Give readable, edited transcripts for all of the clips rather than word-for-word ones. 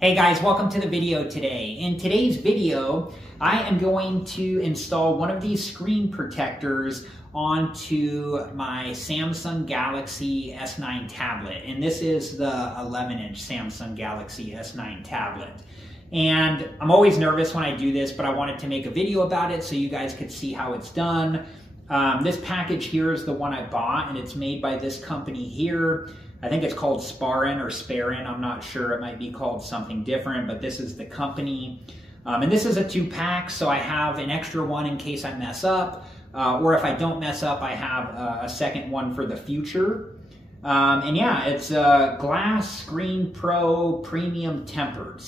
Hey guys, welcome to the video today. In today's video, I am going to install one of these screen protectors onto my Samsung Galaxy S9 tablet. And this is the 11-inch Samsung Galaxy S9 tablet. And I'm always nervous when I do this, but I wanted to make a video about it so you guys could see how it's done. This package here is the one I bought, and it's made by this company here. I think it's called Sparin or Sparin. I'm not sure. It might be called something different, but this is the company. And this is a 2-pack, so I have an extra one in case I mess up. Or if I don't mess up, I have a second one for the future. And yeah, it's a Glass Screen Pro Premium Tempered.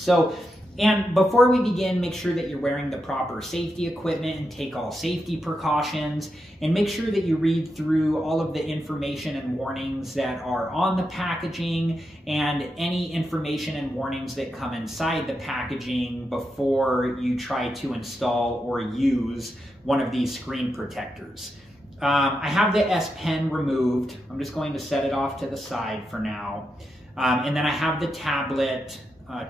And before we begin, make sure that you're wearing the proper safety equipment and take all safety precautions, and make sure that you read through all of the information and warnings that are on the packaging and any information and warnings that come inside the packaging before you try to install or use one of these screen protectors. I have the S Pen removed. I'm just going to set it off to the side for now. And then I have the tablet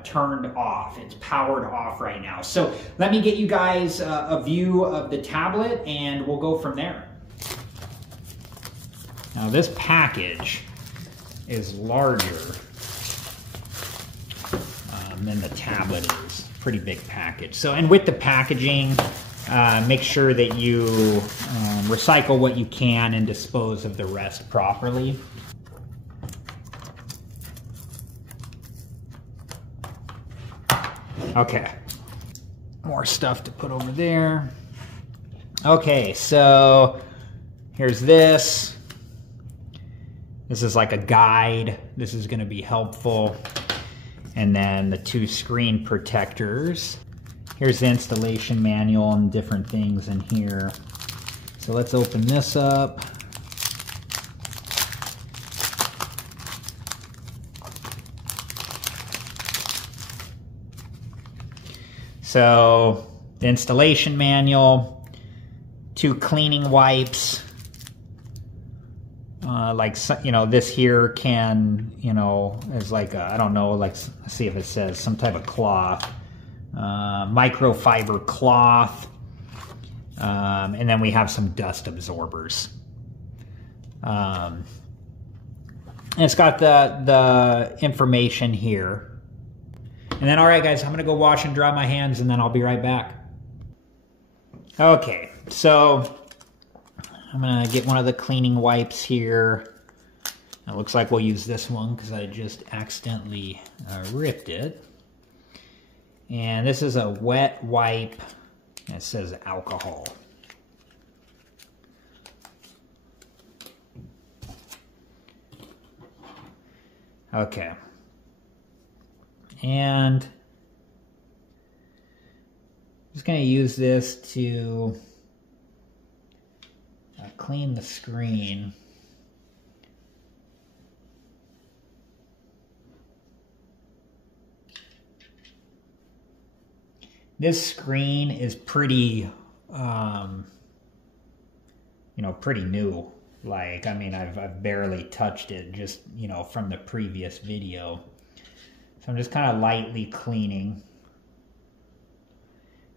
turned off. It's powered off right now. So let me get you guys a view of the tablet and we'll go from there. Now this package is larger than the tablet is. Pretty big package. So, and with the packaging, make sure that you recycle what you can and dispose of the rest properly. Okay, more stuff to put over there. Okay, so here's this. This is like a guide. This is going to be helpful. And then the 2 screen protectors. Here's the installation manual and different things in here. So let's open this up. So the installation manual, 2 cleaning wipes, this here can, is like I don't know, let's see if it says some type of cloth, microfiber cloth, and then we have some dust absorbers. And it's got the information here. And then, all right, guys, I'm going to go wash and dry my hands, and then I'll be right back. Okay, so I'm going to get one of the cleaning wipes here. It looks like we'll use this one because I just accidentally ripped it. And this is a wet wipe. It says alcohol. Okay. And I'm just going to use this to clean the screen. This screen is pretty, pretty new. Like, I mean, I've barely touched it just, from the previous video. So I'm just kind of lightly cleaning.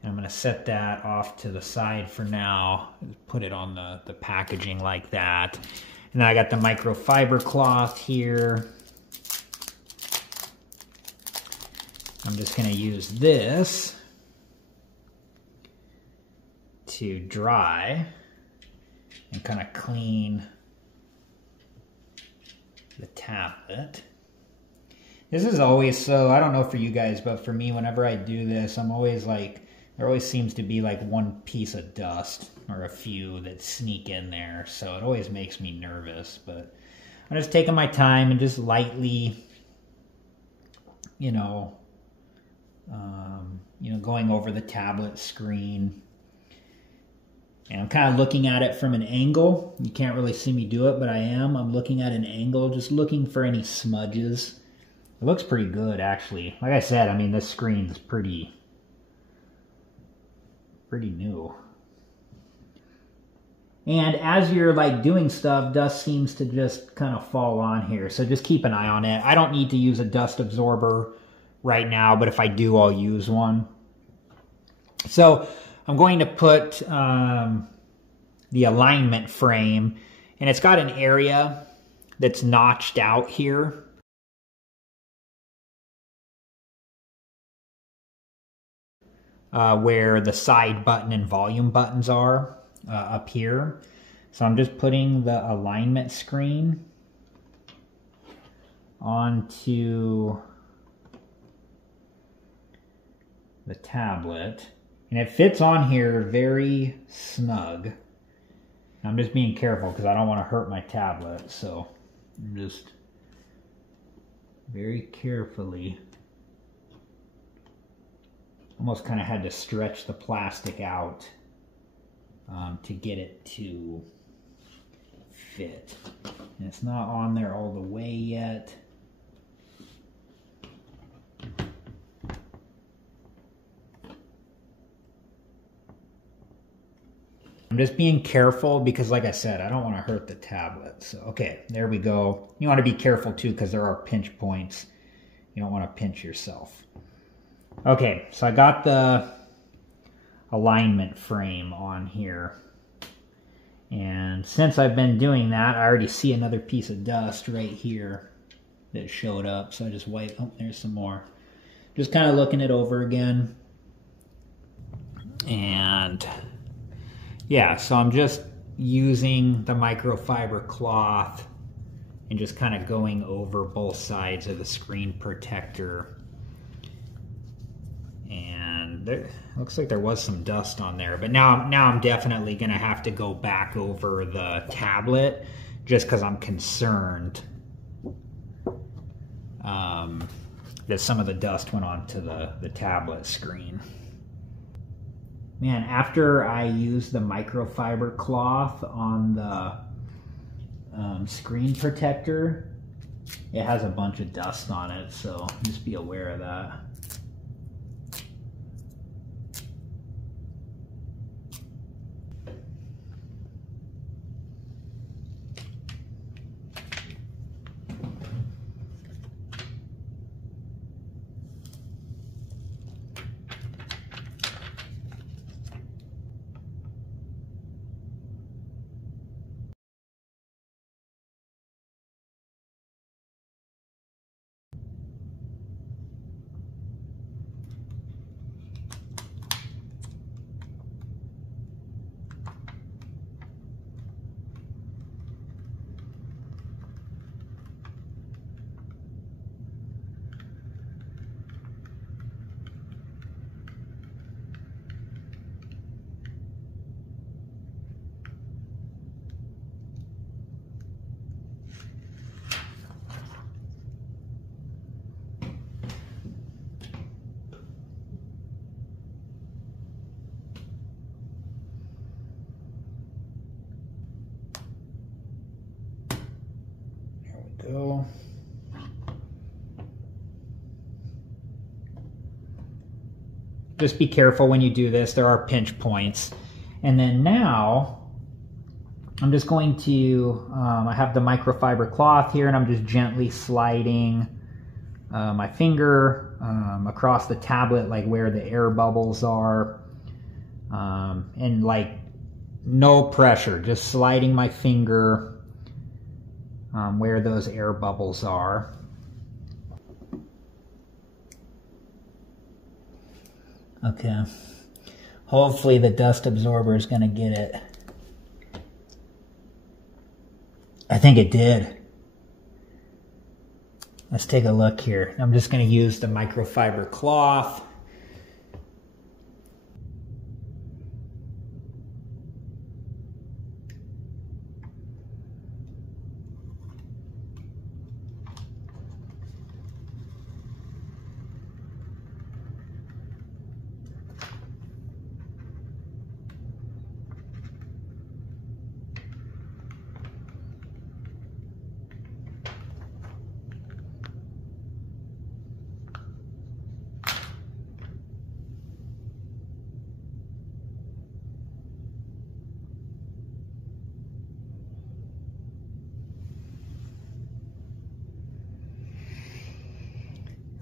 And I'm going to set that off to the side for now. Put it on the packaging like that. And then I got the microfiber cloth here. I'm just going to use this to dry and kind of clean the tablet. This is always so, I don't know for you guys, but for me, whenever I do this, I'm always like, there always seems to be like one piece of dust or a few that sneak in there. So it always makes me nervous, but I'm just taking my time and just lightly, going over the tablet screen. And I'm kind of looking at it from an angle. You can't really see me do it, but I am. I'm looking at an angle, just looking for any smudges. It looks pretty good, actually. Like I said, I mean, this screen's pretty new. And as you're like doing stuff, dust seems to just kind of fall on here. So just keep an eye on it. I don't need to use a dust absorber right now, but if I do, I'll use one. So I'm going to put the alignment frame, and it's got an area that's notched out here. Where the side button and volume buttons are up here. So I'm just putting the alignment screen onto the tablet, and it fits on here very snug. I'm just being careful because I don't want to hurt my tablet, so I'm just very carefully, almost kind of had to stretch the plastic out to get it to fit. And it's not on there all the way yet. I'm just being careful because, like I said, I don't want to hurt the tablet. So, okay, there we go. You want to be careful too because there are pinch points. You don't want to pinch yourself. Okay, so I got the alignment frame on here. And since I've been doing that, I already see another piece of dust right here that showed up. So I just wipe, oh, there's some more. Just kind of looking it over again. And yeah, so I'm just using the microfiber cloth and just kind of going over both sides of the screen protector. And there looks like there was some dust on there, but now I'm definitely gonna have to go back over the tablet just because I'm concerned that some of the dust went onto the tablet screen. Man, after I use the microfiber cloth on the screen protector, it has a bunch of dust on it, so just be aware of that. Go. Just be careful when you do this. There are pinch points. And then now I'm just going to, I have the microfiber cloth here and I'm just gently sliding my finger across the tablet, like where the air bubbles are. And like no pressure, just sliding my finger where those air bubbles are. Okay. Hopefully the dust absorber is going to get it. I think it did. Let's take a look here. I'm just going to use the microfiber cloth.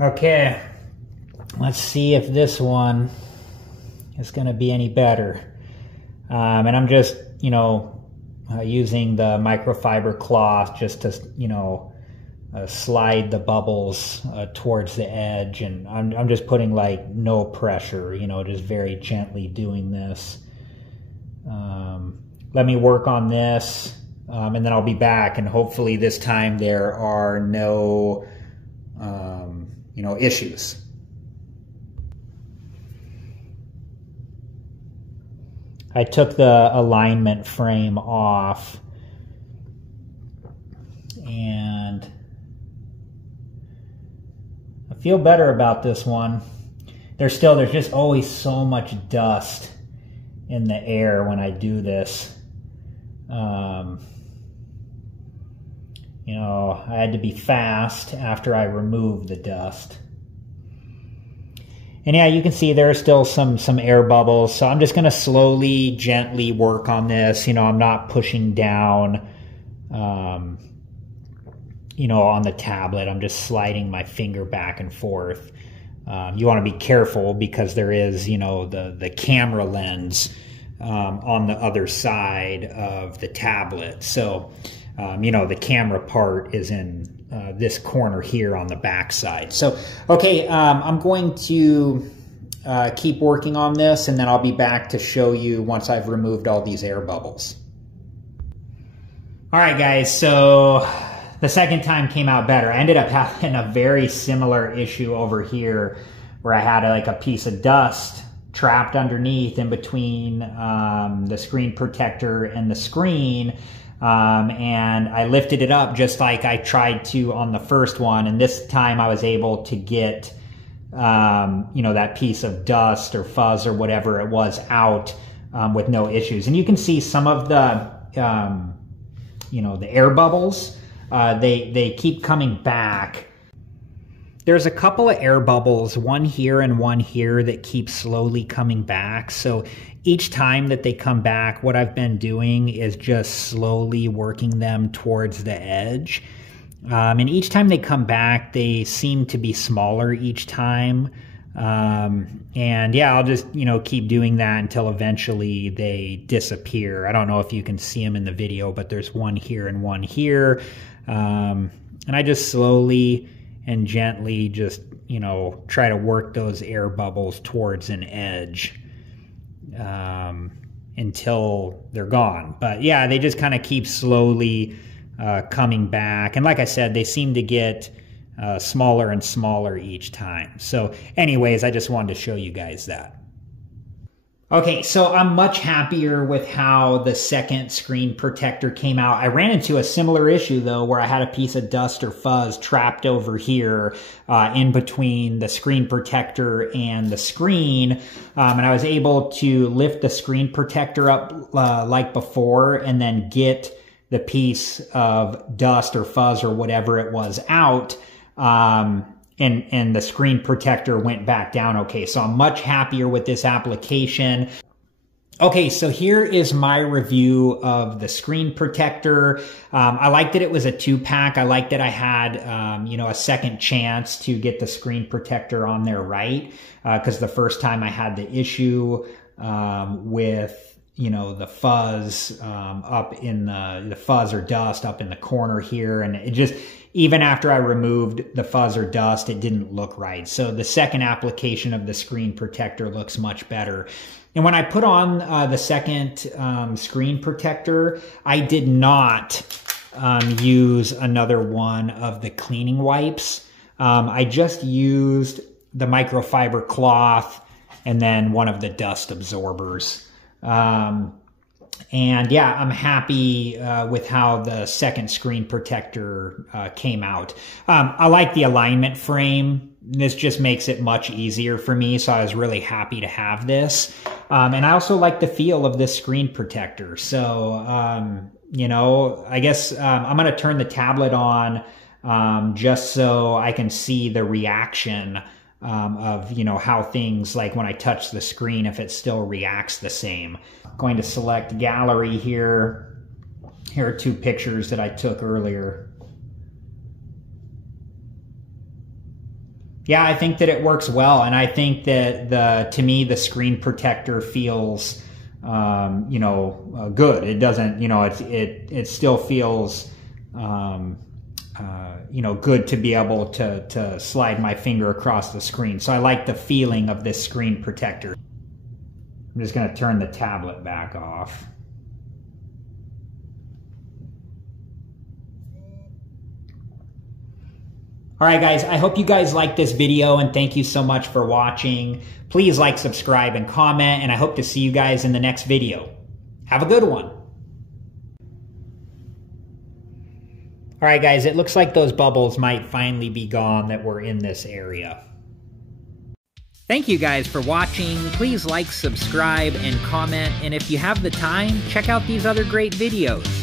Okay, Let's see if this one is going to be any better. And I'm just, using the microfiber cloth just to, slide the bubbles towards the edge. And I'm just putting like no pressure, just very gently doing this. Let me work on this, and then I'll be back, and hopefully this time there are no, issues. I took the alignment frame off, and I feel better about this one. There's just always so much dust in the air when I do this. I had to be fast after I removed the dust. And yeah, you can see there are still some air bubbles, so I'm just going to slowly, gently work on this. I'm not pushing down, on the tablet. I'm just sliding my finger back and forth. You want to be careful because there is, the camera lens on the other side of the tablet. So, the camera part is in this corner here on the back side. So, okay, I'm going to keep working on this, and then I'll be back to show you once I've removed all these air bubbles. All right, guys, so the second time came out better. I ended up having a very similar issue over here where I had like a piece of dust trapped underneath in between the screen protector and the screen. And I lifted it up just like I tried to on the first one. And this time I was able to get, that piece of dust or fuzz or whatever it was out with no issues. And you can see some of the, the air bubbles, they keep coming back. There's a couple of air bubbles, one here and one here, that keep slowly coming back. So each time that they come back, what I've been doing is just slowly working them towards the edge. And each time they come back, they seem to be smaller each time. And yeah, I'll just, keep doing that until eventually they disappear. I don't know if you can see them in the video, but there's one here and one here. And I just slowly and gently just, try to work those air bubbles towards an edge until they're gone. But yeah, they just kind of keep slowly coming back. And like I said, they seem to get smaller and smaller each time. So anyways, I just wanted to show you guys that. Okay, so I'm much happier with how the second screen protector came out. I ran into a similar issue though, where I had a piece of dust or fuzz trapped over here in between the screen protector and the screen. And I was able to lift the screen protector up like before and then get the piece of dust or fuzz or whatever it was out. And the screen protector went back down. Okay, so I'm much happier with this application. Okay, so here is my review of the screen protector. I liked that it was a 2-pack. I liked that I had, a second chance to get the screen protector on there right. Because the first time I had the issue with the fuzz up in the fuzz or dust up in the corner here. And it just, even after I removed the fuzz or dust, it didn't look right. So the second application of the screen protector looks much better. And when I put on the second screen protector, I did not use another one of the cleaning wipes. I just used the microfiber cloth and then one of the dust absorbers. And yeah, I'm happy with how the second screen protector came out. I like the alignment frame. This just makes it much easier for me, so I was really happy to have this. And I also like the feel of this screen protector. So, I guess I'm going to turn the tablet on just so I can see the reaction of, how things, like when I touch the screen, if it still reacts the same. I'm going to select gallery here. Here are 2 pictures that I took earlier. Yeah, I think that it works well, and I think that to me the screen protector feels good. It doesn't, it still feels good to be able to slide my finger across the screen. So I like the feeling of this screen protector. I'm just going to turn the tablet back off. All right, guys, I hope you guys liked this video, and thank you so much for watching. Please like, subscribe, and comment, and I hope to see you guys in the next video. Have a good one. All right, guys, it looks like those bubbles might finally be gone that were in this area. Thank you guys for watching. Please like, subscribe, and comment, and if you have the time, check out these other great videos.